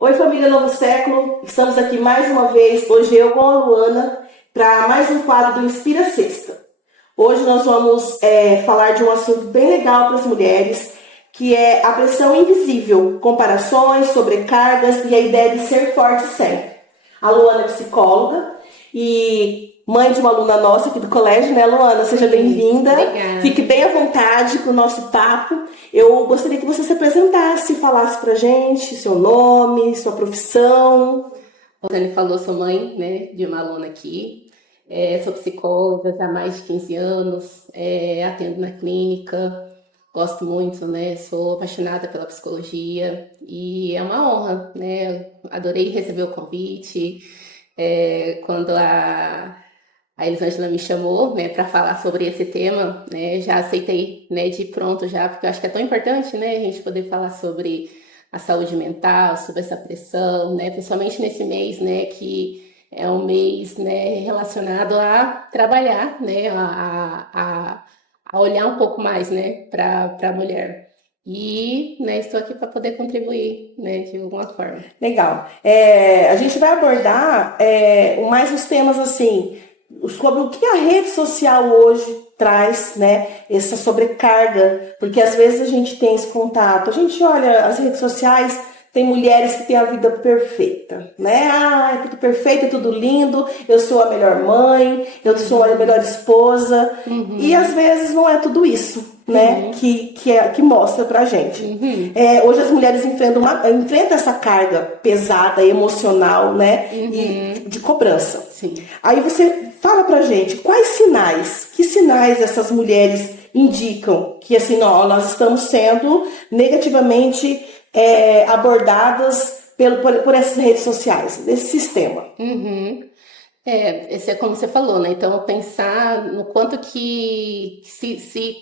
Oi, família Novo Século. Estamos aqui mais uma vez, hoje eu com a Luana, para mais um quadro do Inspira Sexta. Hoje nós vamos falar de um assunto bem legal para as mulheres, que é a pressão invisível, comparações, sobrecargas e a ideia de ser forte sempre. A Luana é psicóloga e mãe de uma aluna nossa aqui do colégio, né, Luana? Seja bem-vinda. Obrigada. Fique bem à vontade com o nosso papo. Eu gostaria que você se apresentasse, falasse pra gente seu nome, sua profissão. Como ele falou, sou mãe, né, de uma aluna aqui. Sou psicóloga há mais de 15 anos, atendo na clínica, gosto muito, né, sou apaixonada pela psicologia e é uma honra, né, adorei receber o convite. Quando a Elisângela me chamou, né, para falar sobre esse tema, né, já aceitei, né, de pronto já, porque eu acho que é tão importante, né, a gente poder falar sobre a saúde mental, sobre essa pressão, né, principalmente nesse mês, né, que é um mês, né, relacionado a trabalhar, né, a olhar um pouco mais, né, para a mulher. E, né, estou aqui para poder contribuir, né, de alguma forma. Legal. A gente vai abordar mais os temas assim, sobre o que a rede social hoje traz, né? Essa sobrecarga, porque às vezes a gente tem esse contato, a gente olha as redes sociais, tem mulheres que têm a vida perfeita, né? Ah, é tudo perfeito, é tudo lindo, eu sou a melhor mãe, eu sou a melhor esposa, e às vezes não é tudo isso, né? Que mostra pra gente. Hoje as mulheres enfrentam essa carga pesada, emocional, né? E de cobrança. Sim. Aí você fala pra gente que sinais essas mulheres indicam que assim, nós estamos sendo negativamente abordadas por essas redes sociais, desse sistema. Esse é como você falou, né? Então, pensar no quanto que se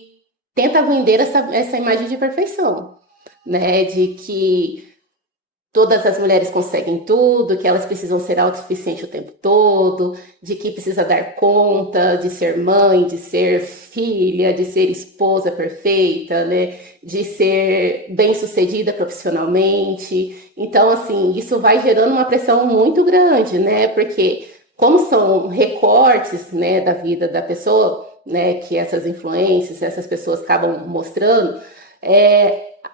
tenta vender essa imagem de perfeição, né? De que todas as mulheres conseguem tudo, que elas precisam ser autossuficientes o tempo todo, de que precisa dar conta de ser mãe, de ser filha, de ser esposa perfeita, né? De ser bem-sucedida profissionalmente. Então, assim, isso vai gerando uma pressão muito grande, né? Porque como são recortes, né, da vida da pessoa, né, que essas influências, essas pessoas acabam mostrando,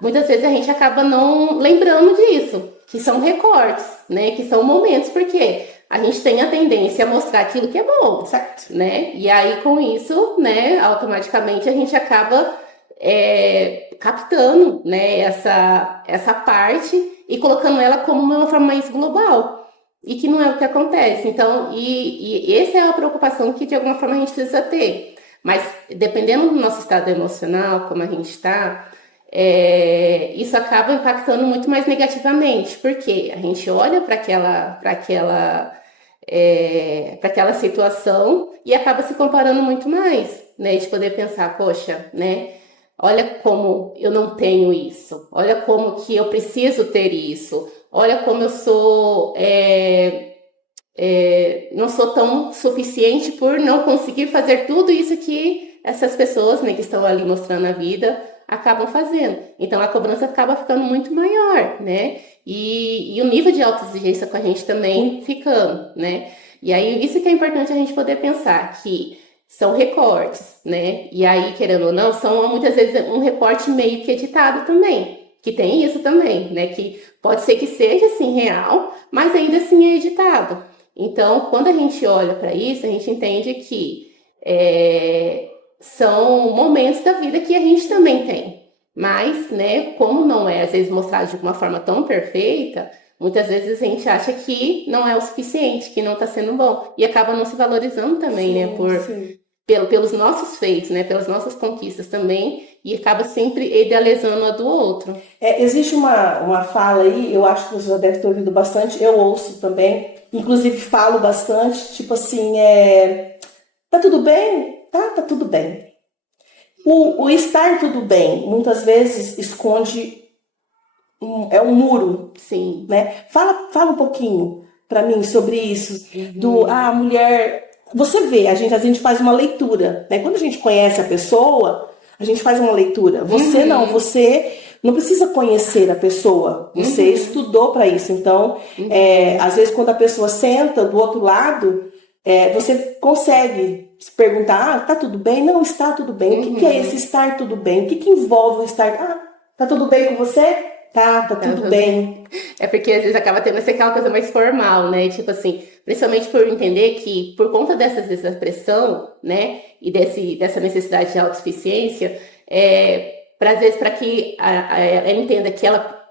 muitas vezes a gente acaba não lembrando disso, que são recortes, né? Que são momentos, porque a gente tem a tendência a mostrar aquilo que é bom, certo? Né? E aí com isso, né, automaticamente a gente acaba captando, né, essa parte e colocando ela como uma forma mais global. E que não é o que acontece. Então, e essa é a preocupação que de alguma forma a gente precisa ter. Mas dependendo do nosso estado emocional, como a gente está, isso acaba impactando muito mais negativamente, porque a gente olha para aquela situação e acaba se comparando muito mais, né? De poder pensar, poxa, né? Olha como eu não tenho isso, olha como que eu preciso ter isso, olha como eu sou não sou tão suficiente por não conseguir fazer tudo isso que essas pessoas, né, que estão ali mostrando a vida acabam fazendo. Então a cobrança acaba ficando muito maior, né? E o nível de autoexigência com a gente também ficando, né? E aí isso que é importante a gente poder pensar que são recortes, né? E aí, querendo ou não, são muitas vezes um recorte meio que editado também, que tem isso também, né? Que pode ser que seja assim real, mas ainda assim é editado. Então, quando a gente olha para isso, a gente entende que são momentos da vida que a gente também tem. Mas, né, como não é às vezes mostrado de uma forma tão perfeita, muitas vezes a gente acha que não é o suficiente, que não está sendo bom. E acaba não se valorizando também, Sim, né, sim. pelos nossos feitos, né, pelas nossas conquistas também, e acaba sempre idealizando a do outro. Existe uma fala aí, eu acho que você já deve ter ouvido bastante, eu ouço também, inclusive falo bastante, tipo assim, tá tudo bem? Tá tudo bem. O estar tudo bem, muitas vezes, esconde um muro, Sim. né? Fala um pouquinho para mim sobre isso, a mulher... Você vê, a gente faz uma leitura, né? Quando a gente conhece a pessoa, a gente faz uma leitura. Você não, você não precisa conhecer a pessoa, você estudou para isso. Então, às vezes, quando a pessoa senta do outro lado, você consegue se perguntar, tá tudo bem? Não está tudo bem. O que é esse estar tudo bem? O que envolve o estar? Tá tudo bem com você? Tá tudo bem. É porque às vezes acaba tendo aquela coisa mais formal, né? Tipo assim, principalmente por entender que por conta dessa pressão, né? E dessa necessidade de autossuficiência, às vezes para que ela entenda que ela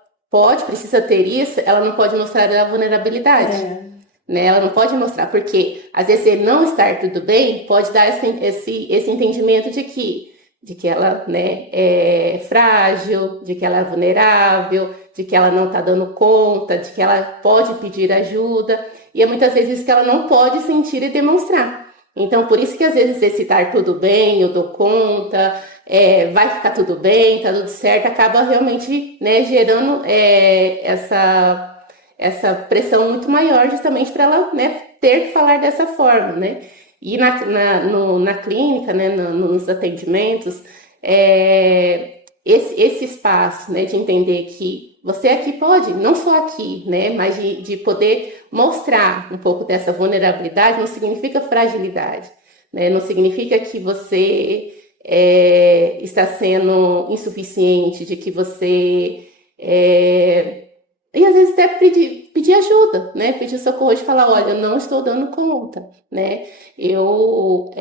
precisa ter isso, ela não pode mostrar a vulnerabilidade. Né? Ela não pode mostrar, porque às vezes não estar tudo bem pode dar esse entendimento de que ela, né, é frágil, de que ela é vulnerável, de que ela não está dando conta, de que ela pode pedir ajuda, e é muitas vezes isso que ela não pode sentir e demonstrar. Então, por isso que às vezes esse estar tudo bem, eu dou conta, vai ficar tudo bem, tá tudo certo, acaba realmente, né, gerando essa pressão muito maior justamente para ela, né, ter que falar dessa forma, né? E na clínica, né, nos atendimentos, esse espaço, né, de entender que você aqui pode, não só aqui, né, mas de poder mostrar um pouco dessa vulnerabilidade, não significa fragilidade, né, não significa que você está sendo insuficiente, de que você... E às vezes até pedir ajuda, né? Pedir socorro, de falar, olha, eu não estou dando conta, né? Eu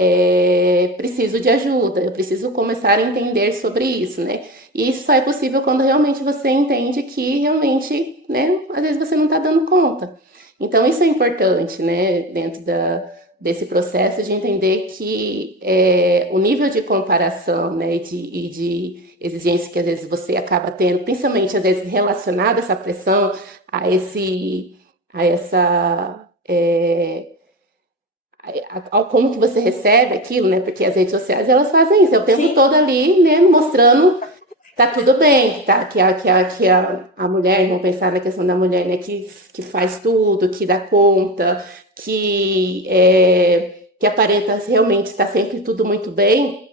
preciso de ajuda, eu preciso começar a entender sobre isso, né? E isso só é possível quando realmente você entende que realmente, né? Às vezes você não está dando conta. Então isso é importante, né? Dentro desse processo de entender que o nível de comparação, né? E de exigência que às vezes você acaba tendo, principalmente às vezes relacionada a essa pressão, ao como que você recebe aquilo, né? Porque as redes sociais elas fazem isso, é o tempo todo ali, né? Mostrando tá tudo bem, tá? Que a mulher, vamos pensar na questão da mulher, né? Que faz tudo, que dá conta, que aparenta realmente estar sempre tudo muito bem.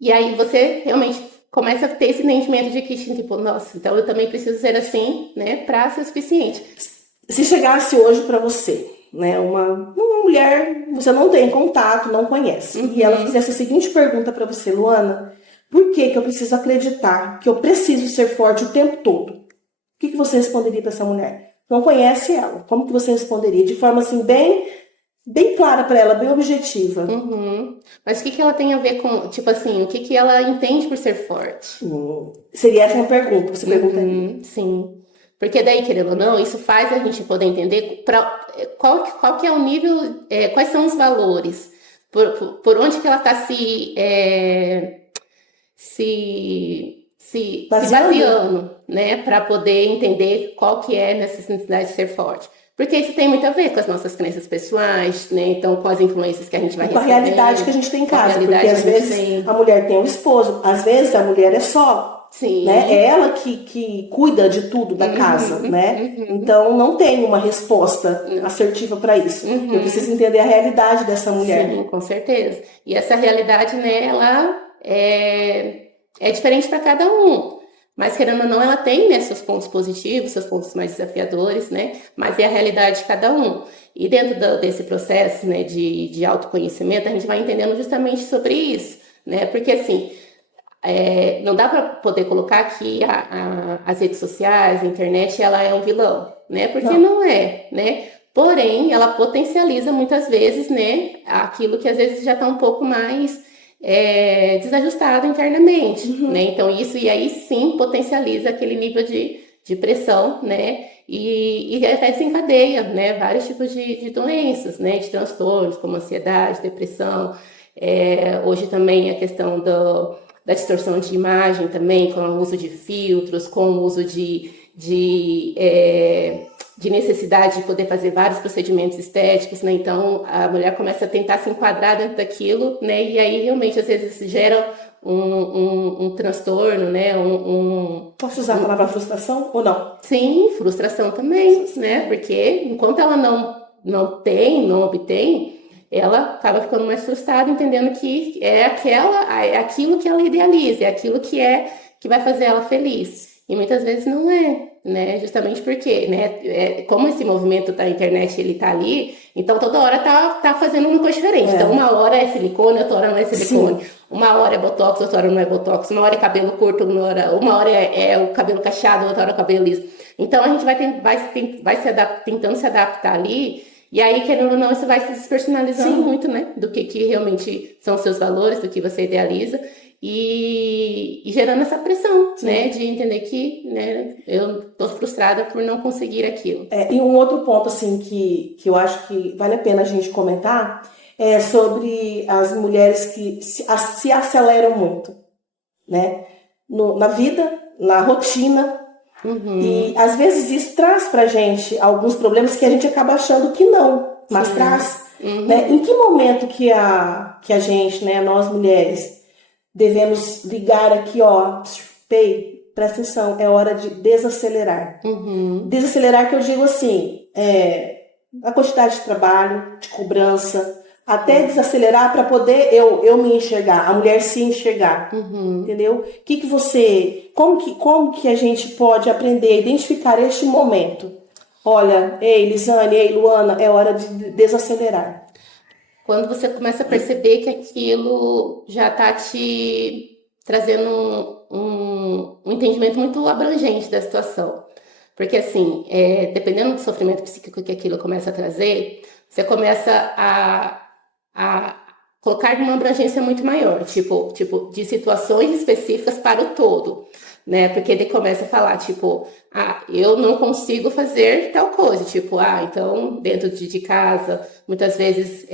E aí você realmente começa a ter esse entendimento de que, tipo, nossa, então eu também preciso ser assim, né, para ser suficiente. Se chegasse hoje para você, né, uma mulher, você não tem contato, não conhece, e ela fizesse a seguinte pergunta para você, Luana, por que eu preciso acreditar que eu preciso ser forte o tempo todo? O que você responderia para essa mulher? Não conhece ela, como que você responderia? De forma assim, bem clara para ela, bem objetiva. Mas o que ela tem a ver com, tipo assim, o que ela entende por ser forte? Seria essa uma pergunta, você perguntaria. Sim, porque daí, querendo ou não, isso faz a gente poder entender qual que é o nível, quais são os valores, por onde que ela está se baseando, né, para poder entender qual que é a necessidade de ser forte. Porque isso tem muito a ver com as nossas crenças pessoais, né? Então, com as influências que a gente vai recebendo. Com a realidade que a gente tem em casa. Porque às vezes a mulher tem um esposo, às vezes a mulher é só. Sim. Né? É ela que cuida de tudo da casa, né? Então, não tem uma resposta assertiva para isso. Eu preciso entender a realidade dessa mulher. Sim, com certeza. E essa realidade, né, ela é diferente para cada um. Mas, querendo ou não, ela tem, né, seus pontos positivos, seus pontos mais desafiadores, né? Mas é a realidade de cada um. E dentro desse processo, né, de autoconhecimento, a gente vai entendendo justamente sobre isso, né? Porque, assim, não dá para poder colocar que as redes sociais, a internet, ela é um vilão, né? Porque não é, né? Porém, ela potencializa muitas vezes, né, aquilo que às vezes já está um pouco mais desajustado internamente, né? Então isso, e aí sim potencializa aquele nível de pressão, né? E até desencadeia, né, vários tipos de doenças, né, de transtornos como ansiedade, depressão, hoje também a questão da distorção de imagem também, com o uso de filtros, com o uso de necessidade de poder fazer vários procedimentos estéticos, né? Então a mulher começa a tentar se enquadrar dentro daquilo, né? E aí realmente às vezes gera um transtorno, né? Posso usar a palavra frustração ou não? Sim, frustração também, né? Porque enquanto ela não obtém, ela acaba ficando mais frustrada, entendendo que é aquilo que ela idealiza, é aquilo que vai fazer ela feliz. E muitas vezes não é, né? Justamente porque, né? Como esse movimento da internet ele tá ali, então toda hora tá fazendo uma coisa diferente. Então, uma hora é silicone, outra hora não é silicone. Sim. Uma hora é botox, outra hora não é botox. Uma hora é cabelo curto, uma hora é o cabelo cacheado, outra hora é o cabelo liso. Então a gente vai tentando se adaptar ali. E aí, querendo ou não, isso vai se despersonalizando muito, né? Do que realmente são os seus valores, do que você idealiza. E gerando essa pressão, né? De entender que, né, eu tô frustrada por não conseguir aquilo. E um outro ponto, assim, que eu acho que vale a pena a gente comentar é sobre as mulheres que se aceleram muito, né? Na vida, na rotina. E às vezes isso traz pra gente alguns problemas que a gente acaba achando que não, mas traz. Né? Em que momento que a gente, né, nós mulheres, devemos ligar aqui, ó, presta atenção, é hora de desacelerar. Desacelerar, que eu digo assim, a quantidade de trabalho, de cobrança, até desacelerar para poder eu me enxergar, a mulher se enxergar, entendeu? Como que a gente pode aprender a identificar este momento? Olha, ei, Lisane, ei, Luana, é hora de desacelerar. Quando você começa a perceber que aquilo já está te trazendo um entendimento muito abrangente da situação. Porque, assim, dependendo do sofrimento psíquico que aquilo começa a trazer, você começa a colocar uma abrangência muito maior, tipo, de situações específicas para o todo, né? Porque ele começa a falar, tipo, eu não consigo fazer tal coisa, tipo, então, dentro de casa, muitas vezes,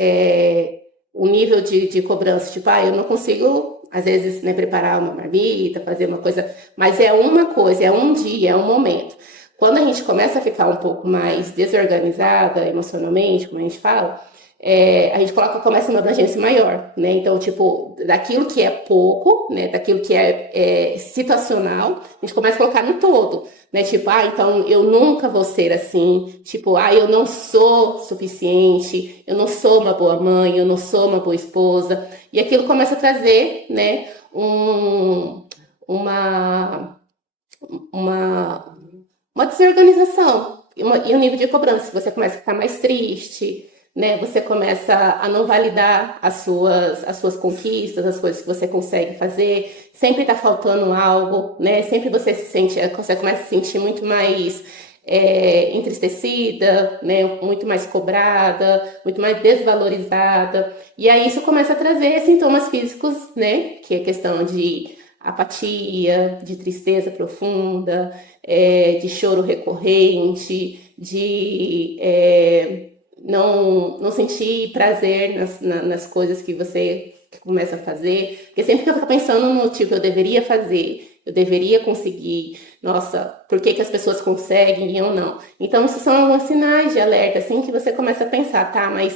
o nível de cobrança, tipo, eu não consigo, às vezes, né, preparar uma marmita, fazer uma coisa, mas é uma coisa, é um dia, é um momento. Quando a gente começa a ficar um pouco mais desorganizada emocionalmente, como a gente fala, a gente começa uma abrangência maior, né? Então, tipo, daquilo que é pouco, né? Daquilo que é situacional, a gente começa a colocar no todo, né? Tipo, então eu nunca vou ser assim. Tipo, eu não sou suficiente, eu não sou uma boa mãe, eu não sou uma boa esposa. E aquilo começa a trazer, né? Uma desorganização e um nível de cobrança. Você começa a ficar mais triste, né? Você começa a não validar as suas conquistas, as coisas que você consegue fazer. Sempre está faltando algo, né? Sempre você começa a se sentir muito mais entristecida, né? Muito mais cobrada, muito mais desvalorizada. E aí isso começa a trazer sintomas físicos, né? Que é questão de apatia, de tristeza profunda, de choro recorrente, de não sentir prazer nas coisas que você começa a fazer. Porque sempre que eu fico pensando no tipo, eu deveria fazer, eu deveria conseguir, nossa, por que as pessoas conseguem e eu não? Então, isso são alguns sinais de alerta, assim, que você começa a pensar, mas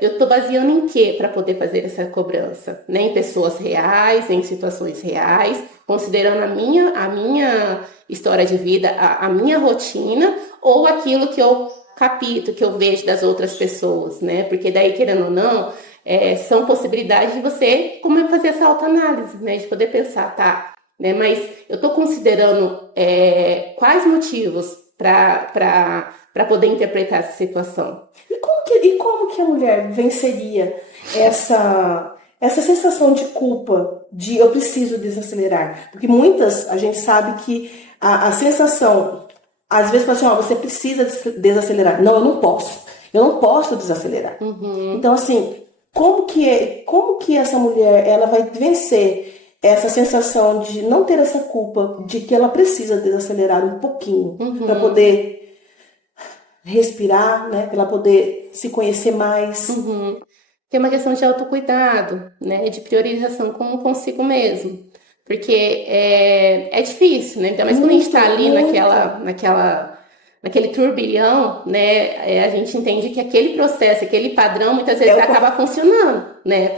eu estou baseando em quê para poder fazer essa cobrança? Né? Em pessoas reais, em situações reais, considerando a minha história de vida, a minha rotina, ou aquilo que eu capto, que eu vejo das outras pessoas, né? Porque daí, querendo ou não, são possibilidades de você como fazer essa autoanálise, né? De poder pensar, né? Mas eu estou considerando quais motivos para poder interpretar essa situação. E como que a mulher venceria essa sensação de culpa, de eu preciso desacelerar? Porque a gente sabe que a sensação, às vezes, fala assim, você precisa desacelerar. Não, eu não posso desacelerar. Então, assim, como que essa mulher ela vai vencer essa sensação de não ter essa culpa, de que ela precisa desacelerar um pouquinho para poder respirar, né? Para ela poder se conhecer mais. Tem uma questão de autocuidado, né? De priorização consigo mesmo. Porque é difícil, né? Então, mas quando a gente está ali naquele turbilhão, né? A gente entende que aquele processo, aquele padrão, muitas vezes acaba funcionando, né?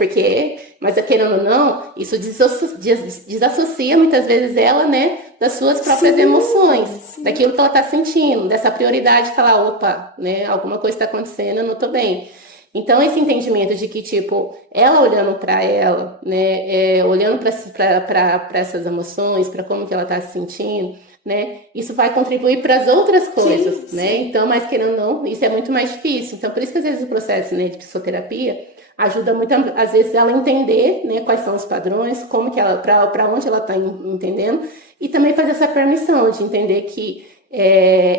Mas querendo ou não, isso desassocia muitas vezes ela, né? Das suas próprias emoções, daquilo que ela está sentindo, dessa prioridade de falar, opa, né? Alguma coisa está acontecendo, eu não estou bem. Então, esse entendimento de que, tipo, ela olhando para ela, né, olhando para essas emoções, para como que ela está se sentindo, né, isso vai contribuir para as outras coisas, Sim, né? sim. Então, mas querendo ou não, isso é muito mais difícil. Então, por isso que às vezes o processo, né, de psicoterapia ajuda muito, às vezes, ela a entender, né, quais são os padrões, como que ela, para onde ela está entendendo, e também fazer essa permissão de entender que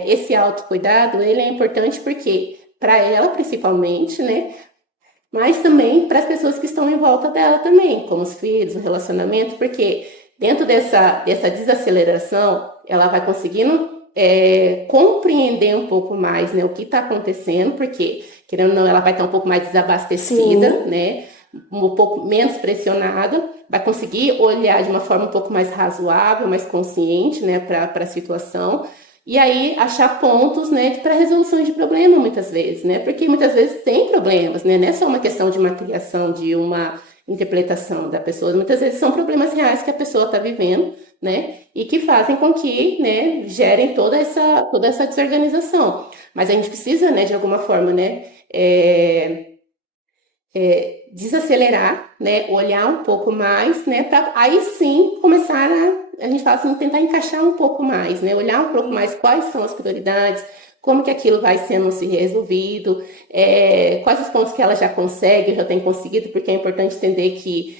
esse autocuidado, ele é importante porque, para ela principalmente, né, mas também para as pessoas que estão em volta dela também, como os filhos, o relacionamento, porque dentro dessa desaceleração, ela vai conseguindo compreender um pouco mais, né, o que está acontecendo, porque, querendo ou não, ela vai estar um pouco mais desabastecida, Sim. né, um pouco menos pressionada, vai conseguir olhar de uma forma um pouco mais razoável, mais consciente, né, para a situação, e aí achar pontos, né, para resolução de problema muitas vezes, né, porque muitas vezes tem problemas, né, não é só uma questão de uma criação, de uma interpretação da pessoa, muitas vezes são problemas reais que a pessoa está vivendo, né, e que fazem com que, né, gerem toda essa desorganização. Mas a gente precisa, né, de alguma forma, né, desacelerar, né, olhar um pouco mais, né, para aí sim começar a gente fala assim, tentar encaixar um pouco mais, né, olhar um pouco mais quais são as prioridades, como que aquilo vai sendo se resolvido, quais os pontos que ela já consegue, já tem conseguido, porque é importante entender que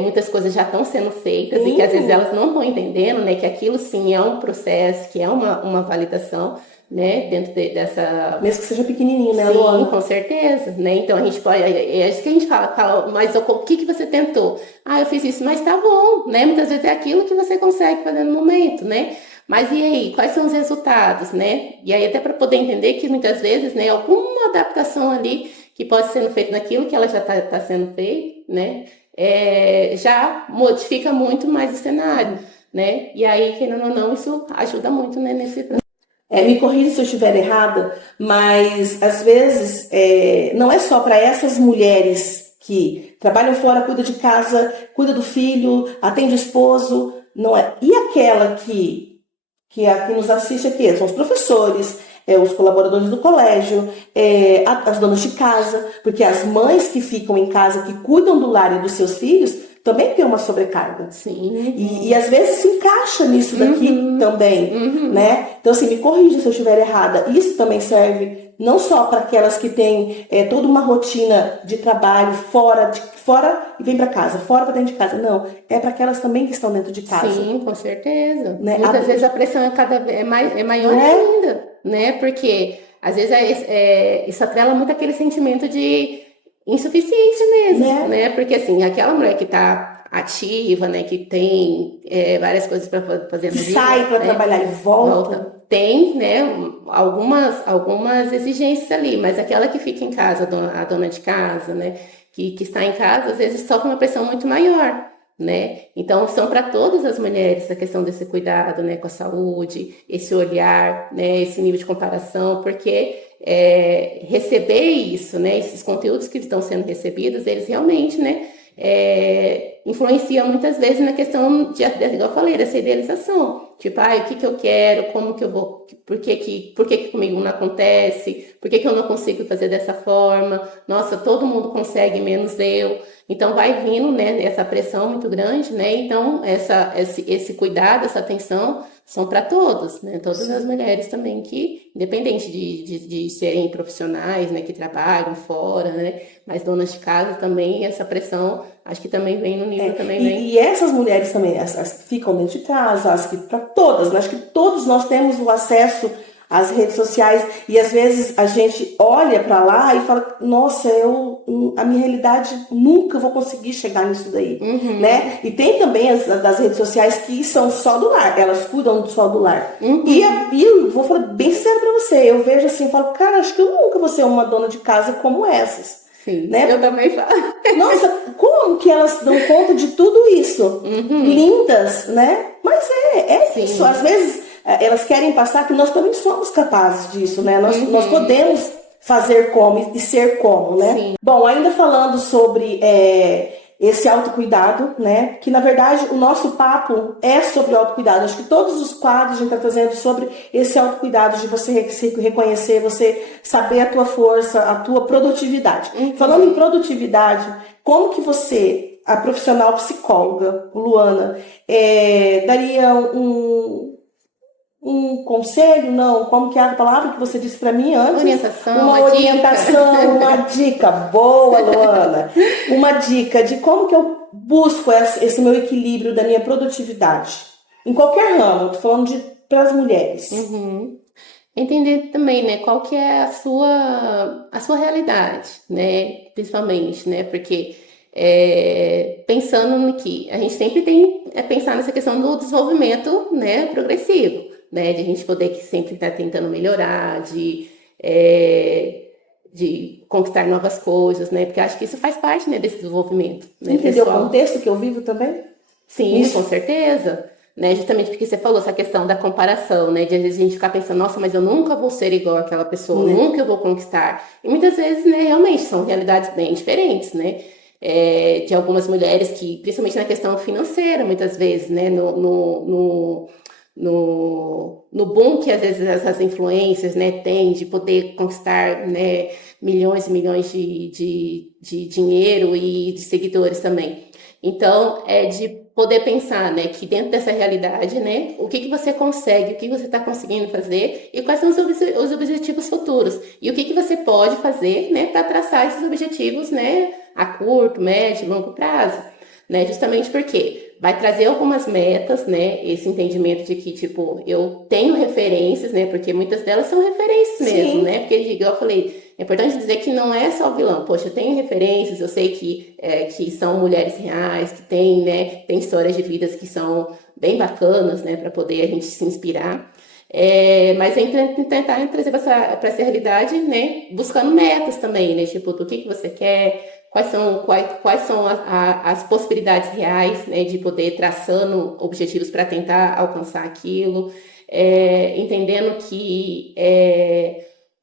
muitas coisas já estão sendo feitas e que às vezes elas não estão entendendo, né, que aquilo sim é um processo, que é uma validação, né, dentro dessa... Mesmo que seja pequenininho, né, Sim, Luana? com certeza, né? Então a gente pode, é isso que a gente fala, mas o que você tentou? Ah, eu fiz isso, mas tá bom, né? Muitas vezes é aquilo que você consegue fazer no momento, né? Mas e aí, quais são os resultados, né? E aí até para poder entender que muitas vezes, né, alguma adaptação ali que pode ser feita naquilo que ela já está sendo feito, né? Já modifica muito mais o cenário, né? E aí, querendo ou não, isso ajuda muito, né, nesse processo. Me corrija se eu estiver errada, mas às vezes não é só para essas mulheres que trabalham fora, cuida de casa, cuida do filho, atende o esposo, não é? E aquela que aqui nos assiste aqui, são os professores, os colaboradores do colégio, as donas de casa, porque as mães que ficam em casa, que cuidam do lar e dos seus filhos, também tem uma sobrecarga. Sim. E às vezes se encaixa nisso daqui também, né? Então, assim, me corrija se eu estiver errada. Isso também serve não só para aquelas que têm toda uma rotina de trabalho fora e vem para casa, fora para dentro de casa. Não, é para aquelas também que estão dentro de casa. Sim, com certeza. Né? Muitas vezes a pressão é maior ainda, né? Porque às vezes isso atrela muito aquele sentimento de insuficiência mesmo, né? Porque assim, aquela mulher que está ativa, né, que tem várias coisas para fazer que na vida, sai para né? trabalhar e volta. Tem, né, algumas exigências ali, mas aquela que fica em casa, a dona de casa, né, que está em casa, às vezes sofre uma pressão muito maior, né? Então são para todas as mulheres a questão desse cuidado, né, com a saúde, esse olhar, né, esse nível de comparação, porque receber isso, né, esses conteúdos que estão sendo recebidos, eles realmente, né, influenciam muitas vezes na questão igual eu falei, dessa idealização. Tipo, o que eu quero, como que eu vou, por que comigo não acontece, por que eu não consigo fazer dessa forma, nossa, todo mundo consegue, menos eu. Então vai vindo, né, essa pressão muito grande, né, então esse cuidado, essa atenção são para todos, né, todas as mulheres também que, independente de serem profissionais, né, que trabalham fora, né, mas donas de casa também, essa pressão, acho que também vem no nível, também vem. E essas mulheres também, as que ficam dentro de casa, as que, para todas, né? Acho que todos nós temos o acesso às redes sociais e às vezes a gente olha para lá e fala, nossa, a minha realidade nunca vou conseguir chegar nisso daí, né? E tem também as das redes sociais que são só do lar, elas cuidam só do lar. E eu vou falar bem sincero para você, eu vejo assim, eu falo, cara, acho que eu nunca vou ser uma dona de casa como essas. Sim, né? Eu também falo. Nossa, como que elas dão conta de tudo isso? Lindas, né? Mas isso. Às vezes elas querem passar que nós também somos capazes disso, né? Nós podemos fazer como e ser como, né? Sim. Bom, ainda falando sobre esse autocuidado, né? Que na verdade o nosso papo é sobre autocuidado. Acho que todos os quadros a gente está trazendo sobre esse autocuidado de você se reconhecer, você saber a tua força, a tua produtividade. Falando em produtividade, como que você, a profissional psicóloga, Luana, daria um conselho, não, como que é a palavra que você disse para mim antes? Uma orientação, uma dica. Boa, Luana. Uma dica de como que eu busco esse meu equilíbrio da minha produtividade. Em qualquer ramo, tô falando para as mulheres. Entender também, né, qual que é a sua realidade, né, principalmente, né, porque pensando no que a gente sempre tem pensar nessa questão do desenvolvimento, né, progressivo, né, de a gente poder que sempre estar tentando melhorar, de conquistar novas coisas, né, porque acho que isso faz parte, né, desse desenvolvimento, né, entendeu pessoal? O contexto que eu vivo também? Sim, isso. Com certeza. Né, justamente porque você falou essa questão da comparação, né, de às vezes a gente ficar pensando, nossa, mas eu nunca vou ser igual àquela pessoa, nunca eu vou conquistar. E muitas vezes, né, realmente são realidades bem diferentes, né, de algumas mulheres que, principalmente na questão financeira, muitas vezes, né, no boom que às vezes essas influências, né, têm de poder conquistar, né, milhões e milhões de dinheiro e de seguidores também. Então, de poder pensar, né, que dentro dessa realidade, né, o que você consegue, o que você está conseguindo fazer e quais são os objetivos futuros e o que você pode fazer, né, para traçar esses objetivos, né, a curto, médio e longo prazo, né, justamente porque vai trazer algumas metas, né, esse entendimento de que, tipo, eu tenho referências, né, porque muitas delas são referências mesmo, né, porque, igual eu falei, é importante dizer que não é só vilão. Poxa, eu tenho referências, eu sei que são mulheres reais, que tem, né, tem histórias de vidas que são bem bacanas, né, para poder a gente se inspirar. Mas tentar trazer para essa realidade, né, buscando metas também, né, tipo, do que você quer, quais são as possibilidades reais, né, de poder traçando objetivos para tentar alcançar aquilo, entendendo que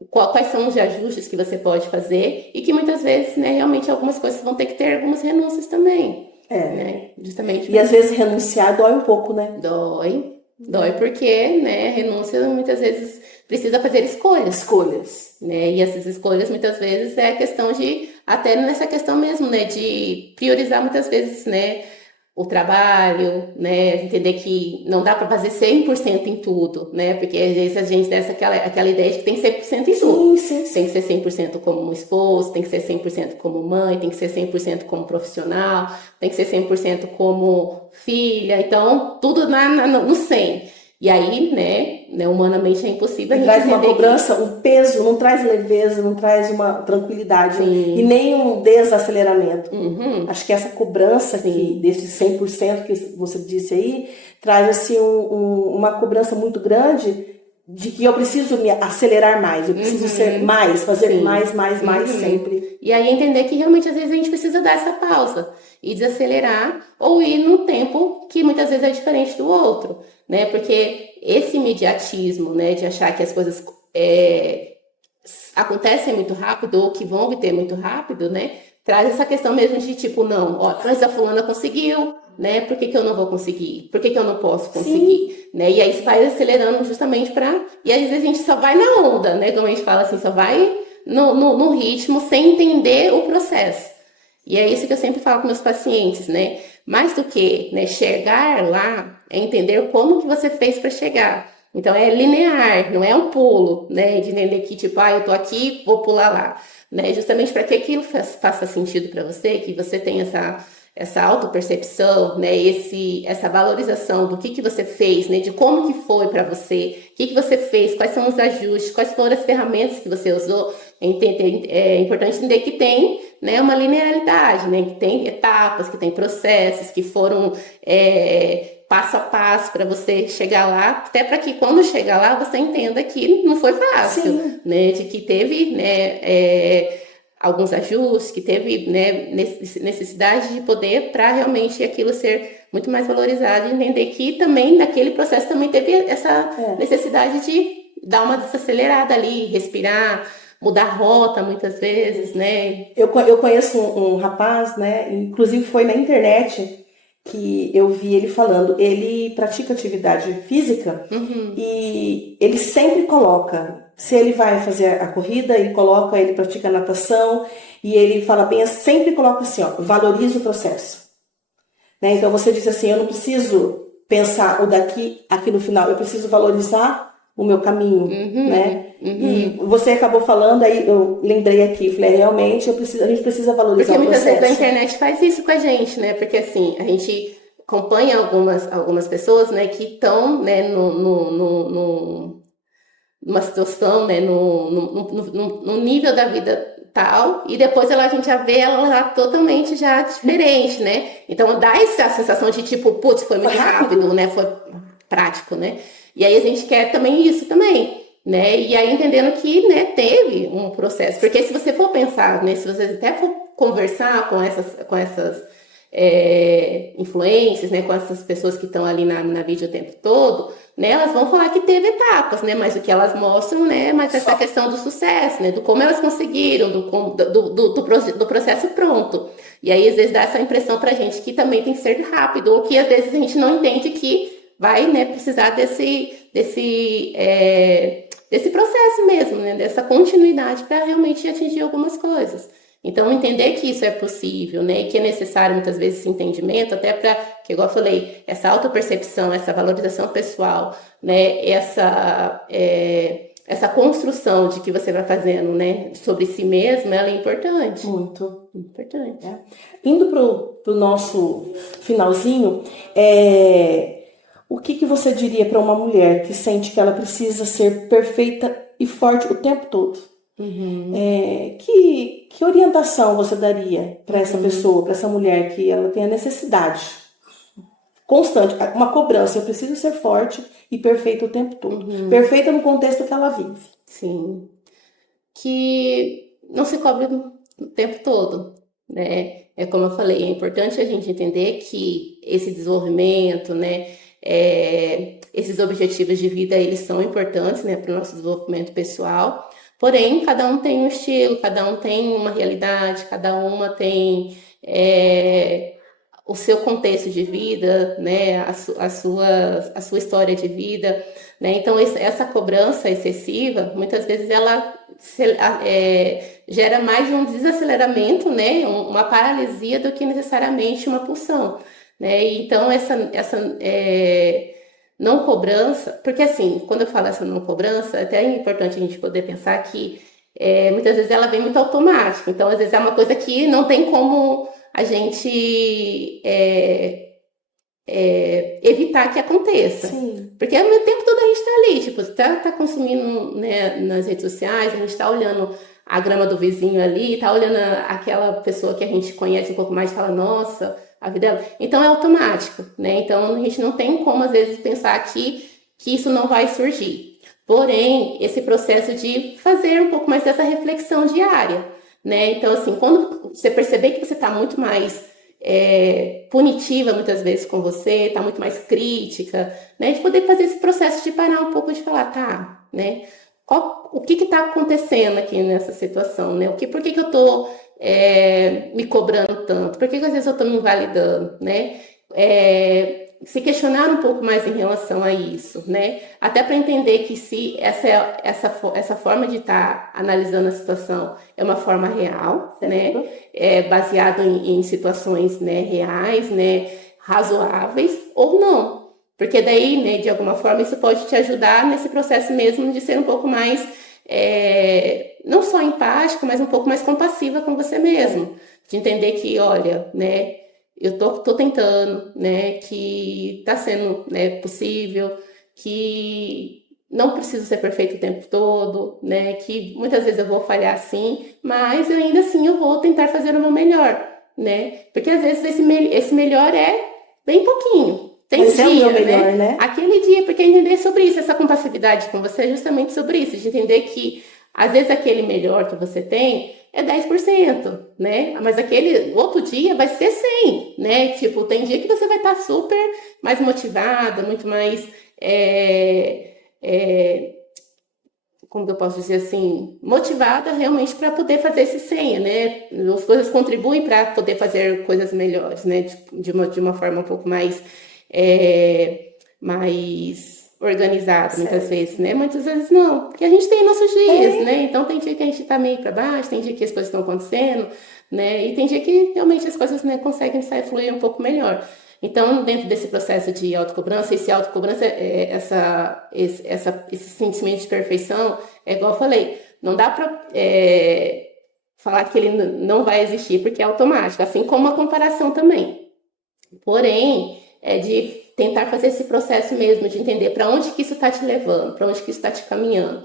quais são os ajustes que você pode fazer e que muitas vezes, né, realmente algumas coisas vão ter que ter algumas renúncias também. Né? Justamente e às vezes renunciar dói um pouco, né? Dói porque, né, renúncia muitas vezes precisa fazer escolhas, né? E essas escolhas muitas vezes é questão de, até nessa questão mesmo, né, de priorizar muitas vezes, né, o trabalho, né, entender que não dá para fazer 100% em tudo, né, porque às vezes a gente tem aquela ideia de que tem 100% em tudo. Sim. Tem que ser 100% como esposo, tem que ser 100% como mãe, tem que ser 100% como profissional, tem que ser 100% como filha, então tudo no 100%. E aí, né, humanamente é impossível a gente traz uma cobrança, um peso, não traz leveza, não traz uma tranquilidade. Sim. E nem um desaceleramento. Acho que essa cobrança aqui, desse 100% que você disse aí, traz assim uma cobrança muito grande de que eu preciso me acelerar mais, eu preciso ser mais, fazer mais sempre. E aí entender que realmente às vezes a gente precisa dar essa pausa e desacelerar ou ir num tempo que muitas vezes é diferente do outro, né? Porque esse imediatismo, né, de achar que as coisas acontecem muito rápido ou que vão obter muito rápido, né, traz essa questão mesmo de tipo, não, ó, mas a fulana conseguiu, né, por que eu não vou conseguir? Por que eu não posso conseguir? Né? E aí isso vai acelerando justamente e às vezes a gente só vai na onda, né, como a gente fala assim, só vai no ritmo sem entender o processo. E é isso que eu sempre falo com meus pacientes, né, mais do que, né, chegar lá, é entender como que você fez para chegar. Então é linear, não é um pulo, né, de entender que tipo, eu tô aqui, vou pular lá, né, justamente para que aquilo faça sentido para você, que você tenha essa autopercepção, né, essa valorização do que você fez, né, de como que foi para você, o que você fez, quais são os ajustes, quais foram as ferramentas que você usou. É importante entender que tem, né, uma linearidade, né, que tem etapas, que tem processos, que foram passo a passo para você chegar lá, até para que quando chegar lá você entenda que não foi fácil, né, de que teve, né, alguns ajustes, que teve, né, necessidade de poder para realmente aquilo ser muito mais valorizado e entender que também naquele processo também teve essa necessidade de dar uma desacelerada ali, respirar, mudar a rota muitas vezes, né? Eu conheço um rapaz, né? Inclusive foi na internet que eu vi ele falando. Ele pratica atividade física Uhum, e ele sempre coloca. Se ele vai fazer a corrida, ele coloca, ele pratica natação e ele fala bem, sempre coloca assim, ó, valorize o processo. Né? Então você diz assim, eu não preciso pensar o daqui, aqui no final, eu preciso valorizar o meu caminho, né? uhum, E uhum. você acabou falando, aí eu lembrei aqui, falei, realmente a gente precisa valorizar Porque o muitas vezes a processo. internet faz isso com a gente, né? Porque assim, a gente acompanha algumas pessoas, né, que estão, né, numa situação, né, no nível da vida tal, e depois a gente já vê ela lá totalmente já diferente, né? Então dá essa sensação de tipo, putz, foi Foi muito rápido, rápido. né? Foi prático, né? E aí a gente quer também isso também, né? E aí entendendo que, né, teve um processo, porque se você for pensar, né, se você até for conversar com essas influências, né, com essas pessoas que estão ali na vídeo o tempo todo, né, elas vão falar que teve etapas, né, mas o que elas mostram, né, é mais essa Só. questão do sucesso, né, do como elas conseguiram, do processo pronto. E aí, às vezes, dá essa impressão pra gente que também tem que ser rápido, ou que às vezes a gente não entende que vai, né, precisar desse processo mesmo, né, dessa continuidade para realmente atingir algumas coisas. Então, entender que isso é possível, né, e que é necessário muitas vezes esse entendimento, até para, que igual eu falei, essa autopercepção, essa valorização pessoal, né, essa construção de que você vai fazendo, né, sobre si mesmo, ela é importante. Muito. Importante. Né? Indo pro nosso finalzinho, o que você diria para uma mulher que sente que ela precisa ser perfeita e forte o tempo todo? Uhum. Que orientação você daria para essa Uhum. pessoa, para essa mulher que ela tem a necessidade constante, uma cobrança, eu preciso ser forte e perfeita o tempo todo. Uhum. Perfeita no contexto que ela vive. Sim. Que não se cobre o tempo todo, né? É como eu falei, é importante a gente entender que esse desenvolvimento, né, esses objetivos de vida, eles são importantes, né, para o nosso desenvolvimento pessoal. Porém, cada um tem um estilo, cada um tem uma realidade, cada uma tem o seu contexto de vida, né, a sua história de vida, né? Então, essa cobrança excessiva, muitas vezes ela gera mais um desaceleramento, né, uma paralisia do que necessariamente uma pulsão, né? E então, essa não cobrança, porque assim, quando eu falo essa não cobrança, até é importante a gente poder pensar que muitas vezes ela vem muito automática, então às vezes é uma coisa que não tem como a gente evitar que aconteça. Sim. Porque o tempo todo a gente está ali, tipo, tá consumindo, né, nas redes sociais, a gente está olhando a grama do vizinho ali, tá olhando aquela pessoa que a gente conhece um pouco mais e fala, nossa, a vida dela. Então é automático, né? Então a gente não tem como, às vezes, pensar que isso não vai surgir. Porém, esse processo de fazer um pouco mais dessa reflexão diária, né? Então, assim, quando você perceber que você está muito mais punitiva muitas vezes com você, está muito mais crítica, né? De poder fazer esse processo de parar um pouco de falar, tá, né? O que está acontecendo aqui nessa situação, né? Por que eu estou me cobrando tanto? Por que às vezes eu estou me invalidando, né? Se questionar um pouco mais em relação a isso, né? Até para entender que se essa forma de estar analisando a situação é uma forma real, né? Baseado em situações, né, reais, né, razoáveis ou não. Porque daí, né, de alguma forma, isso pode te ajudar nesse processo mesmo de ser um pouco mais, não só empático, mas um pouco mais compassiva com você mesmo. De entender que, olha, né, eu tô tentando, né, que tá sendo, né, possível, que não preciso ser perfeito o tempo todo, né, que muitas vezes eu vou falhar sim, mas ainda assim eu vou tentar fazer o meu melhor, né, porque às vezes esse melhor é bem pouquinho. Tem Mas é o meu dia, melhor, né? né? Aquele dia, porque entender sobre isso, essa compassividade com você é justamente sobre isso, de entender que às vezes aquele melhor que você tem é 10%, né? Mas aquele outro dia vai ser 100, né? Tipo, tem dia que você vai estar super mais motivada, muito mais como eu posso dizer assim, motivada realmente para poder fazer esse senha, né? As coisas contribuem para poder fazer coisas melhores, né? De uma forma um pouco mais organizada, muitas vezes, né? Muitas vezes não, porque a gente tem nossos dias, né? Então tem dia que a gente tá meio para baixo, tem dia que as coisas estão acontecendo, né? E tem dia que realmente as coisas, né, conseguem sair fluir um pouco melhor. Então, dentro desse processo de autocobrança, esse sentimento de perfeição, é igual eu falei, não dá para falar que ele não vai existir, porque é automático, assim como a comparação também. Porém, é de tentar fazer esse processo mesmo, de entender para onde que isso está te levando, para onde que isso está te caminhando.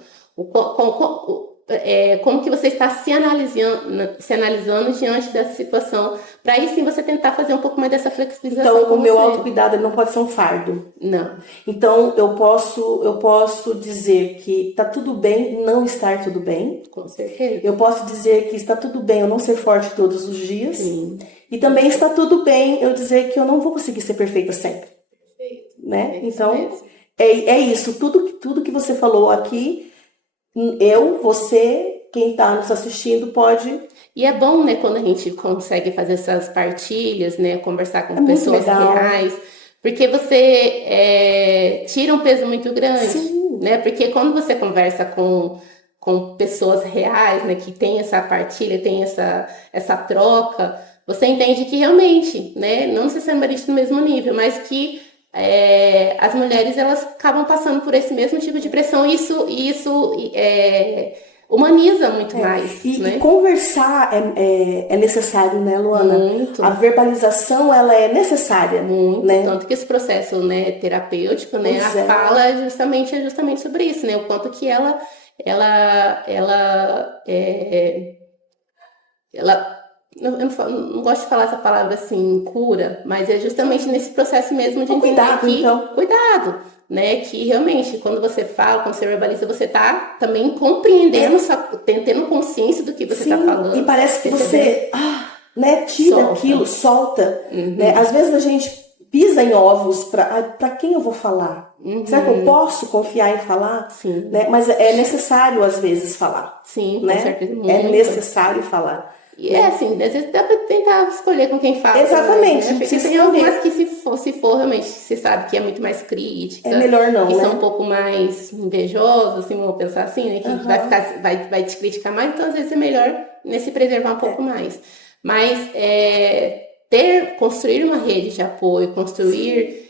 Como que você está se analisando diante dessa situação, para aí sim você tentar fazer um pouco mais dessa flexibilização. Então, o meu autocuidado ele não pode ser um fardo. Não. Então, eu posso dizer que está tudo bem não estar tudo bem. Com certeza. Eu posso dizer que está tudo bem eu não ser forte todos os dias. Sim. E também está tudo bem eu dizer que eu não vou conseguir ser perfeita sempre. Perfeito. Né? Então, é isso. Tudo que você falou aqui, você, quem está nos assistindo pode... E é bom, né, quando a gente consegue fazer essas partilhas, né, conversar com pessoas reais, porque você tira um peso muito grande. Sim. Né? Porque quando você conversa com pessoas reais, né, que tem essa partilha, tem essa troca, você entende que realmente, né, não necessariamente no mesmo nível, mas que as mulheres elas acabam passando por esse mesmo tipo de pressão e isso humaniza muito mais. Né? E conversar é necessário, né, Luana? Muito. A verbalização ela é necessária. Muito, né? Tanto que esse processo, né, terapêutico, né, a fala é justamente sobre isso, né? O quanto que ela eu não gosto de falar essa palavra assim, cura, mas é justamente nesse processo mesmo de entender cuidado, né? Que realmente, quando você fala, quando você verbaliza, você tá também compreendendo, tendo consciência do que você tá falando. E parece que você né, tira aquilo, solta. Né? Às vezes a gente pisa em ovos para quem eu vou falar? Será que eu posso confiar em falar? Sim. Né? Mas é necessário, às vezes, falar. Sim, né? Com certeza. Muito. É necessário falar. E assim, às vezes dá pra tentar escolher com quem fala. Exatamente. Né? Porque tem algumas que se for realmente, você sabe que é muito mais crítica. É melhor não, que né? são um pouco mais invejosas, assim, vamos pensar assim, né? Que vai te criticar mais, então às vezes é melhor se preservar um pouco mais. Mas construir uma rede de apoio, construir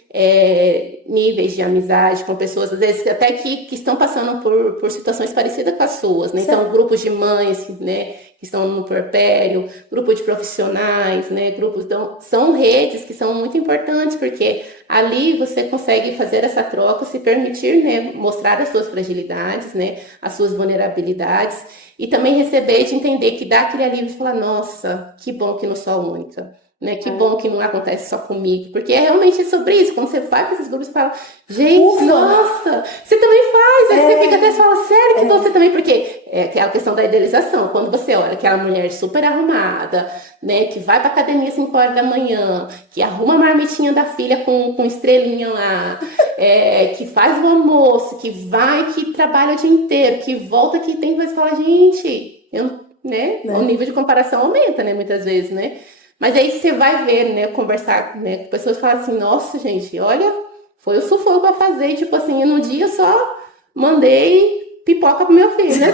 níveis de amizade com pessoas, às vezes até que estão passando por situações parecidas com as suas, né? Então, grupos de mães, né? Que estão no puerpério, grupo de profissionais, né? Então, são redes que são muito importantes, porque ali você consegue fazer essa troca, se permitir, né? Mostrar as suas fragilidades, né? As suas vulnerabilidades, e também receber de entender que dá aquele alívio de falar, nossa, que bom que não sou a única. Né? Que bom que não acontece só comigo, porque é realmente sobre isso. Quando você vai para esses grupos, você fala, gente, nossa, você também faz. Aí você fica até fala, sério que você também? Porque é aquela questão da idealização. Quando você olha aquela mulher super arrumada, né, que vai para academia às 5 horas da manhã, que arruma a marmitinha da filha com estrelinha lá, que faz o almoço, que trabalha o dia inteiro, que volta, que tem, você fala, gente, o nível de comparação aumenta, né, muitas vezes, né? Mas aí você vai ver, né, conversar, né, com pessoas que falam assim, nossa, gente, olha, foi o sufoco a fazer, tipo assim, no dia só mandei pipoca pro meu filho, né? e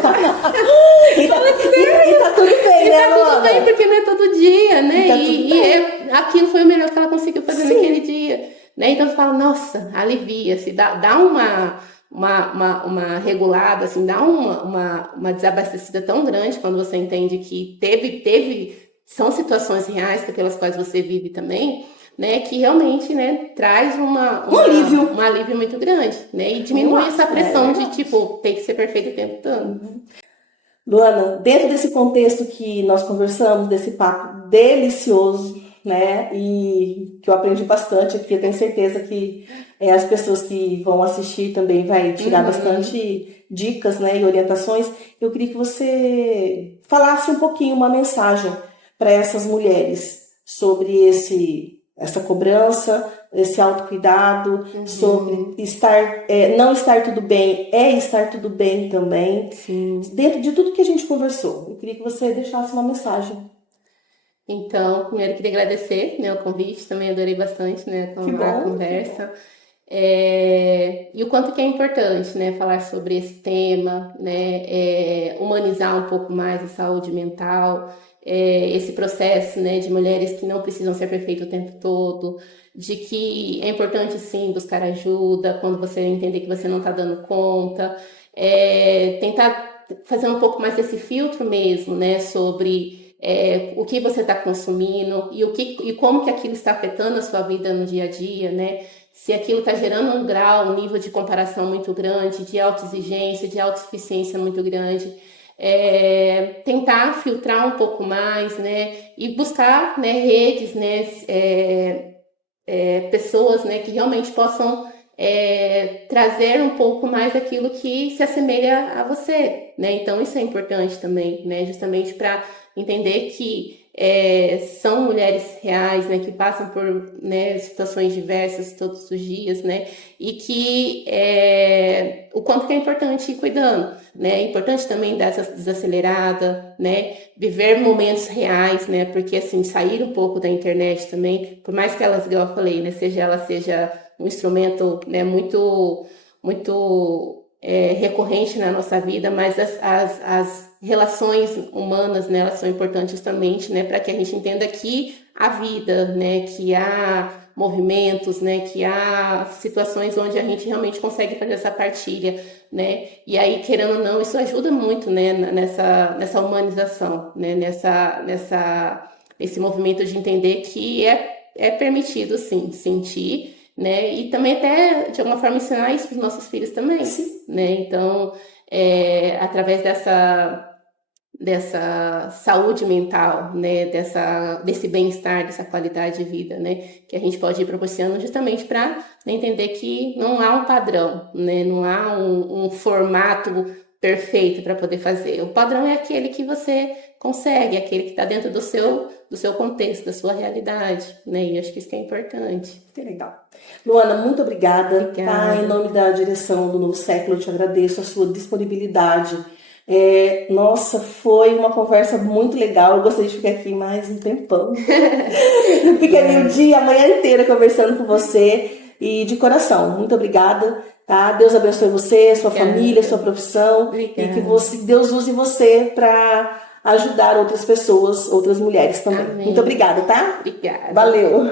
tá tudo bem, né, tá tudo bem, porque não é todo dia, né? Aquilo foi o melhor que ela conseguiu fazer naquele dia, né? Então você fala, nossa, alivia, se dá uma regulada, assim, dá uma desabastecida tão grande quando você entende que são situações reais pelas quais você vive também, né, que realmente, né, traz um alívio muito grande, né, e diminui essa pressão de, tipo, ter que ser perfeito o tempo todo. Luana, dentro desse contexto que nós conversamos, desse papo delicioso, né, e que eu aprendi bastante aqui, eu tenho certeza que as pessoas que vão assistir também vai tirar bastante dicas, né, e orientações. Eu queria que você falasse um pouquinho, uma mensagem para essas mulheres sobre essa cobrança, esse autocuidado, Uhum. sobre não estar tudo bem, estar tudo bem também. Sim. Dentro de tudo que a gente conversou, eu queria que você deixasse uma mensagem. Então, primeiro queria agradecer, né, o convite, também adorei bastante, né, Que a bom, conversa. E o quanto que é importante, né, falar sobre esse tema, né, humanizar um pouco mais a saúde mental, esse processo, né, de mulheres que não precisam ser perfeitas o tempo todo, de que é importante sim buscar ajuda quando você entender que você não está dando conta, tentar fazer um pouco mais desse filtro mesmo, né, sobre o que você está consumindo e como que aquilo está afetando a sua vida no dia a dia, né? Se aquilo está gerando um grau, um nível de comparação muito grande, de autoexigência, de autossuficiência muito grande, tentar filtrar um pouco mais, né? E buscar, né, redes, né, pessoas, né, que realmente possam trazer um pouco mais daquilo que se assemelha a você, né? Então isso é importante também, né? Justamente para entender que são mulheres reais, né, que passam por, né, situações diversas todos os dias, né, e que o quanto que é importante ir cuidando, né, é importante também dar essa desacelerada, né, viver momentos reais, né, porque assim, sair um pouco da internet também, por mais que elas, igual eu falei, né, ela seja um instrumento, né, muito recorrente na nossa vida, mas as relações humanas, né, elas são importantes justamente, né, para que a gente entenda que há vida, né, que há movimentos, né, que há situações onde a gente realmente consegue fazer essa partilha, né, e aí, querendo ou não, isso ajuda muito, né, nessa humanização, né, esse movimento de entender que é permitido, sim, sentir, né, e também até, de alguma forma, ensinar isso para os nossos filhos também, Sim. né, então, através dessa saúde mental, né, desse bem-estar, dessa qualidade de vida, né, que a gente pode ir proporcionando justamente para, né, entender que não há um padrão, né, não há um formato perfeito para poder fazer. O padrão é aquele que você consegue, aquele que está dentro do seu contexto, da sua realidade, né, e eu acho que isso que é importante. Que legal. Luana, muito obrigada. Obrigada. Tá? Em nome da direção do Novo Século, eu te agradeço a sua disponibilidade. Nossa, foi uma conversa muito legal. Eu gostaria de ficar aqui mais um tempão. Eu ficaria o dia, a manhã inteira conversando com você. E de coração, muito obrigada. Tá? Deus abençoe você, sua família, sua profissão. Obrigada. E que Deus use você para ajudar outras pessoas, outras mulheres também. Amém. Muito obrigada, tá? Obrigada. Valeu.